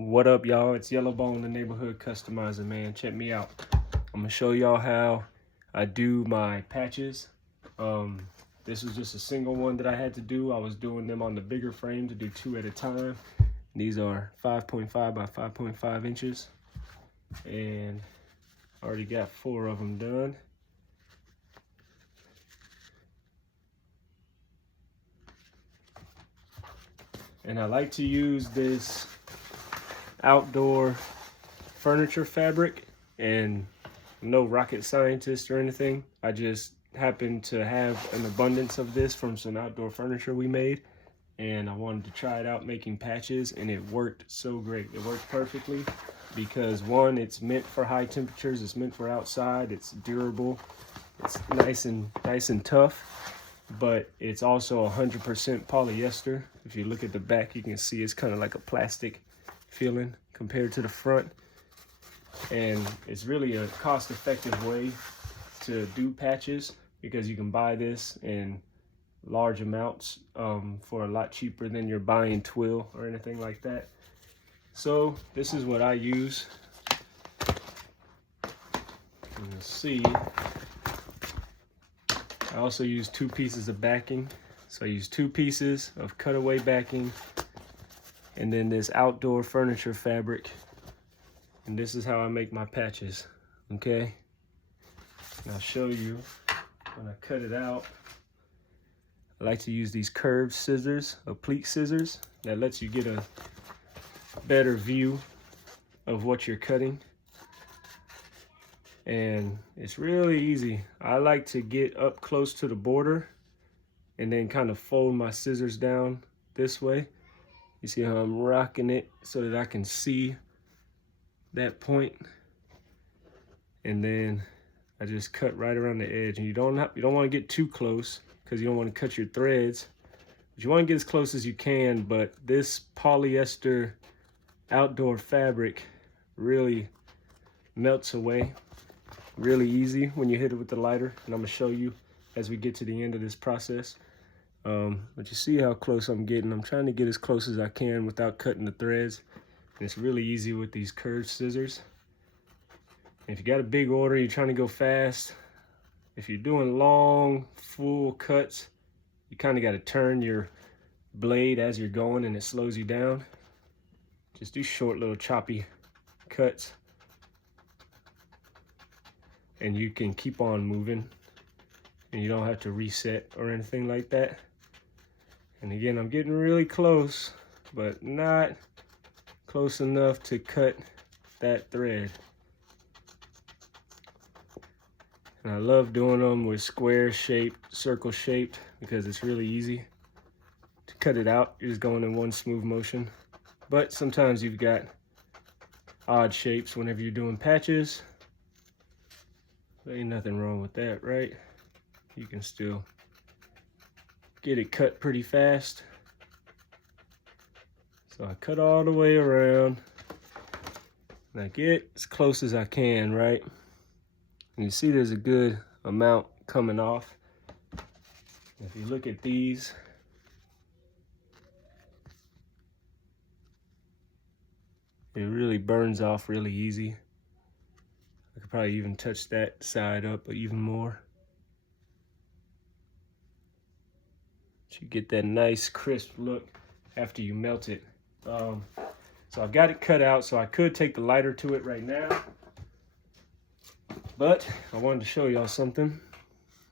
What up, y'all? It's Yellowbone, the neighborhood customizer, man. Check me out. I'm gonna show y'all how I do my patches. This was just a single one that I had to do. I was doing them on the bigger frame to do 2 at a time. These are 5.5 by 5.5 inches. And I already got 4 of them done. And I like to use this outdoor furniture fabric, and I'm no rocket scientist or anything. I just happen to have an abundance of this from some outdoor furniture we made, and I wanted to try it out making patches, and it worked so great. It worked perfectly because, one, it's meant for high temperatures, it's meant for outside, it's durable, it's nice and tough, but it's also 100% polyester. If you look at the back, you can see it's kind of like a plastic feeling compared to the front. And it's really a cost-effective way to do patches because you can buy this in large amounts for a lot cheaper than you're buying twill or anything like that. So this is what I use. You'll see I also use 2 pieces of backing. So I use 2 pieces of cutaway backing and then this outdoor furniture fabric. And this is how I make my patches, okay? And I'll show you when I cut it out. I like to use these curved scissors, pleat scissors, that lets you get a better view of what you're cutting. And it's really easy. I like to get up close to the border and then kind of fold my scissors down this way. You see how I'm rocking it so that I can see that point. And then I just cut right around the edge. And you don't want to get too close because you don't want to cut your threads. But you want to get as close as you can, but this polyester outdoor fabric really melts away really easy when you hit it with the lighter, and I'm gonna show you as we get to the end of this process. But you see how close I'm getting. I'm trying to get as close as I can without cutting the threads. And it's really easy with these curved scissors. And if you got a big order, you're trying to go fast, if you're doing long, full cuts, you kind of got to turn your blade as you're going and it slows you down. Just do short little choppy cuts. And you can keep on moving and you don't have to reset or anything like that. And again, I'm getting really close, but not close enough to cut that thread. And I love doing them with square shaped, circle shaped, because it's really easy to cut it out. You're just going in one smooth motion. But sometimes you've got odd shapes whenever you're doing patches. There ain't nothing wrong with that, right? You can still get it cut pretty fast. So I cut all the way around and I get as close as I can, right? And you see there's a good amount coming off. If you look at these, it really burns off really easy. I could probably even touch that side up even more. So you get that nice crisp look after you melt it. So I've got it cut out, so I could take the lighter to it right now. But I wanted to show y'all something.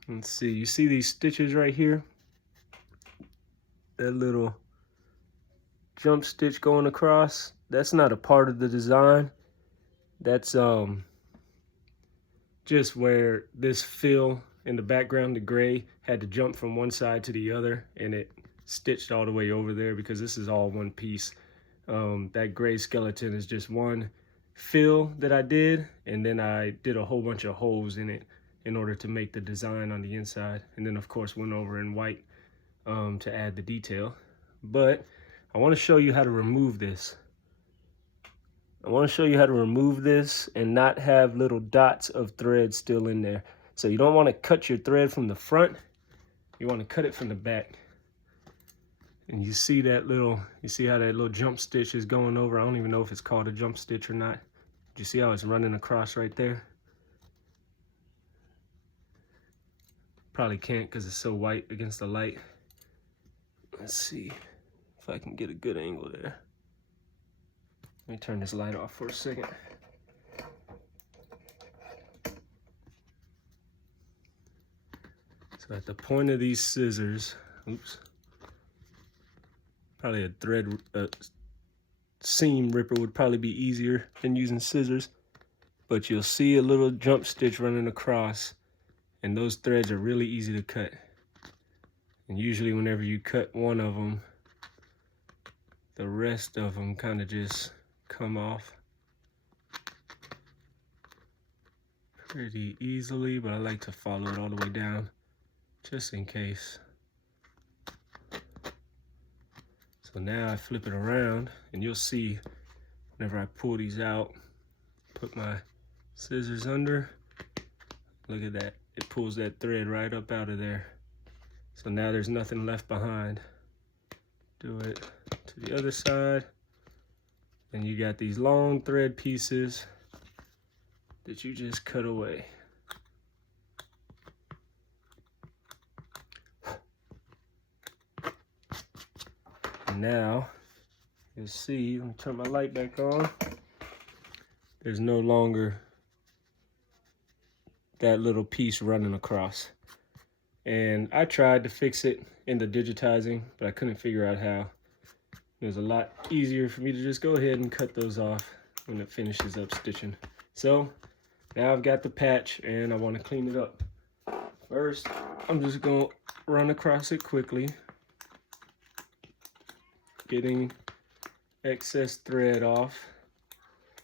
Let's see, you see these stitches right here? That little jump stitch going across? That's not a part of the design. That's just where this fill in the background, the gray, had to jump from one side to the other, and it stitched all the way over there because this is all one piece. That gray skeleton is just one fill that I did, and then I did a whole bunch of holes in it in order to make the design on the inside, and then of course went over in white to add the detail. But I want to show you how to remove this. I want to show you how to remove this and not have little dots of thread still in there. So you don't want to cut your thread from the front, you want to cut it from the back. And you see that little, you see how that little jump stitch is going over? I don't even know if it's called a jump stitch or not. Do you see how it's running across right there? Probably can't because it's so white against the light. Let's see if I can get a good angle there. Let me turn this light off for a second. So at the point of these scissors, oops, probably a thread, seam ripper would probably be easier than using scissors, but you'll see a little jump stitch running across, and those threads are really easy to cut. And usually whenever you cut one of them, the rest of them kind of just come off pretty easily, but I like to follow it all the way down just in case. So now I flip it around, and you'll see whenever I pull these out, put my scissors under, look at that, it pulls that thread right up out of there. So now there's nothing left behind. Do it to the other side, and you got these long thread pieces that you just cut away. And now you'll see, let me turn my light back on, there's no longer that little piece running across. And I tried to fix it in the digitizing, but I couldn't figure out how. It was a lot easier for me to just go ahead and cut those off when it finishes up stitching. So now I've got the patch and I want to clean it up. First, I'm just going to run across it quickly, getting excess thread off.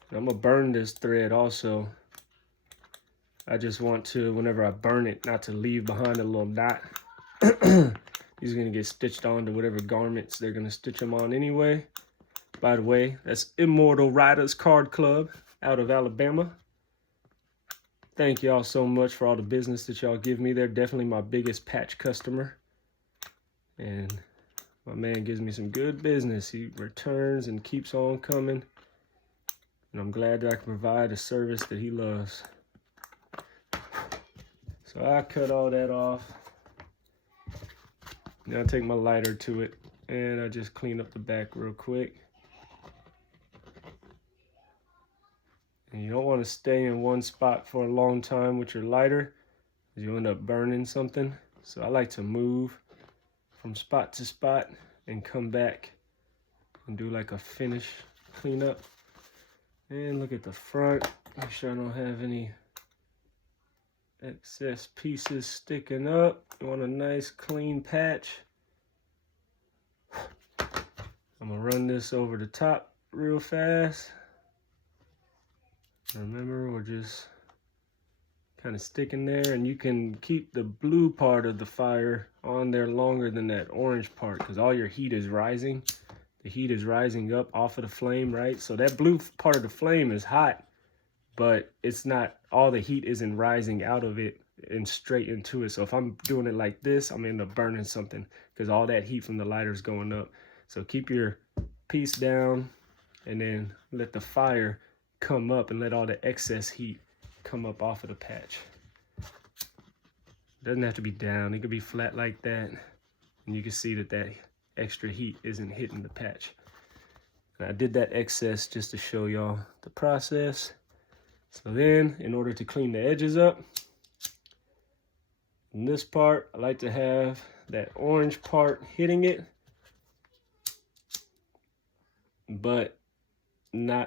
And I'm going to burn this thread also. I just want to, whenever I burn it, not to leave behind a little dot. These are going to get stitched onto whatever garments they're going to stitch them on anyway. By the way, that's Immortal Riders Card Club out of Alabama. Thank y'all so much for all the business that y'all give me. They're definitely my biggest patch customer. And my man gives me some good business. He returns and keeps on coming. And I'm glad that I can provide a service that he loves. So I cut all that off. Now I take my lighter to it and I just clean up the back real quick. And you don't want to stay in one spot for a long time with your lighter, because you end up burning something. So I like to move from spot to spot and come back and do like a finish cleanup. And look at the front, make sure I don't have any excess pieces sticking up. You want a nice clean patch. I'm gonna run this over the top real fast. Remember, we're just kind of sticking there, and you can keep the blue part of the fire on there longer than that orange part, because all your heat is rising. The heat is rising up off of the flame, right? So that blue part of the flame is hot, but it's not, all the heat isn't rising out of it and straight into it. So if I'm doing it like this, I'm gonna end up burning something because all that heat from the lighter is going up. So keep your piece down and then let the fire come up and let all the excess heat come up off of the patch. Doesn't have to be down, it could be flat like that. And you can see that that extra heat isn't hitting the patch. And I did that excess just to show y'all the process. So then, in order to clean the edges up, in this part, I like to have that orange part hitting it, but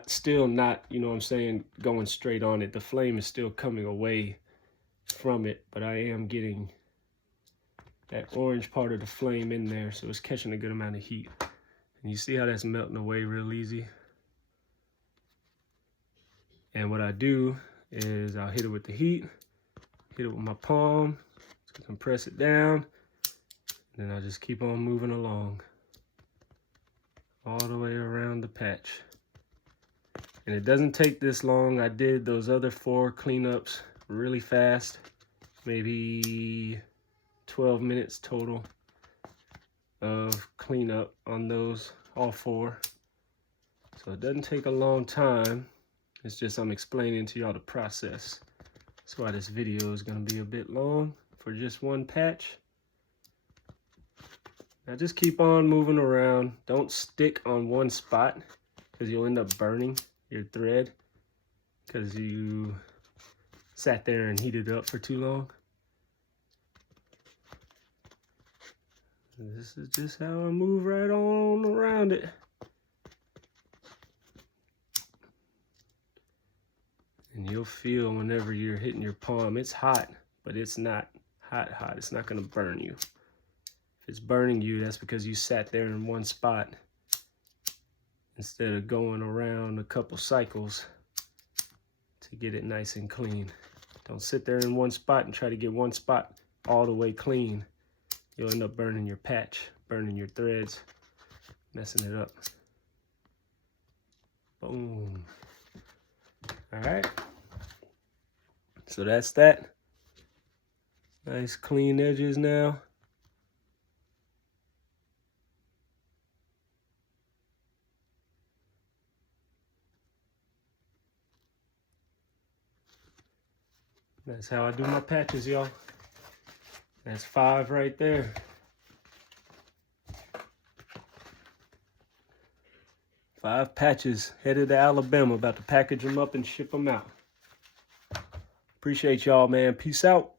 still not, you know what I'm saying, going straight on it. The flame is still coming away from it, but I am getting that orange part of the flame in there, so it's catching a good amount of heat. And you see how that's melting away real easy. And what I do is I'll hit it with the heat, hit it with my palm, compress it down, and then I just keep on moving along all the way around the patch. And it doesn't take this long. I did those other 4 cleanups really fast, maybe 12 minutes total. of cleanup on those, all 4. So it doesn't take a long time. It's just I'm explaining to y'all the process. That's why this video is going to be a bit long for just one patch. Now just keep on moving around. Don't stick on one spot because you'll end up burning your thread because you sat there and heated it up for too long. This is just how I move right on around it. And you'll feel whenever you're hitting your palm, it's hot, but it's not hot. It's not gonna burn you. If it's burning you, that's because you sat there in one spot instead of going around a couple cycles to get it nice and clean. Don't sit there in one spot and try to get one spot all the way clean. You'll end up burning your patch, burning your threads, messing it up. Boom. All right. So that's that. Nice clean edges now. That's how I do my patches, y'all. That's 5 right there. Five patches, headed to Alabama, about to package them up and ship them out. Appreciate y'all, man. Peace out.